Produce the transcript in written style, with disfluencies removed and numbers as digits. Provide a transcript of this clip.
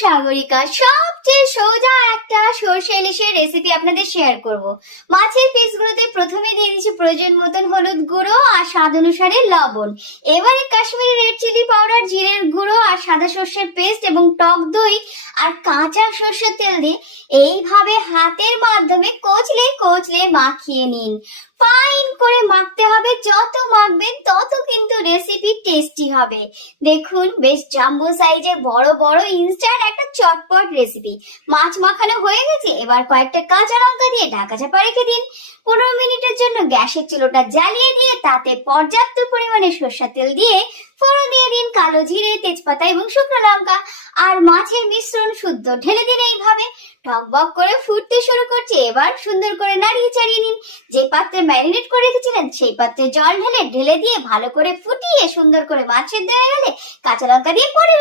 সাগরিকা। সবচেয়ে সোজা একটা সর্ষে ইলিশের রেসিপি আপনাদের শেয়ার করব। মাছের পিসগুলোতে প্রথমে দিয়ে দিচ্ছি প্রয়োজন মতন হলুদ গুঁড়ো আর স্বাদ অনুসারে লবণ। এবারে কাশ্মীরি রেড চিলি পাউডার, জিরের গুঁড়ো আর সাদা সর্ষের পেস্ট এবং টক দই আর কাঁচা সর্ষের তেল দিয়ে এইভাবে হাতের মাধ্যমে কচলে কচলে মাখিয়ে নিন। ফাইন করে মাখতে হবে, যত মাখবেন তত কিন্তু রেসিপি টেস্টি হবে। দেখুন, বেশ জাম্বো সাইজের বড় বড় ইনস্ট্যান্ট একটা চটপট রেসিপি। মাছ মাখানো হয়ে গেছে, এবার কয়েকটা কাঁচা লঙ্কা দিয়ে ঢাকা চাপা রেখে দিন। 15 মিনিটের জন্য গ্যাসের চুলোটা জ্বালিয়ে দিয়ে তাতে পর্যাপ্ত পরিমাণে সরষের তেল দিয়ে ফোড়ন দিয়ে দিন কালো জিরে, তেজপাতা এবং শুকনো লঙ্কা আর মাছের মিশ্রণ শুদ্ধ ঢেলে দিন। এইভাবে টকবক করে ফুটতে শুরু করছে, এবার সুন্দর করে নাড়িয়ে চাড়িয়ে নিন। যে পাত্রে ম্যারিনেট করে রেখেছিলেন সেই পাত্রে জল ঢেলে দিয়ে ভালো করে ফুটিয়ে সুন্দর করে মাছ সেদ্ধ হয়ে গেলে কাঁচা লঙ্কা দিয়ে পরে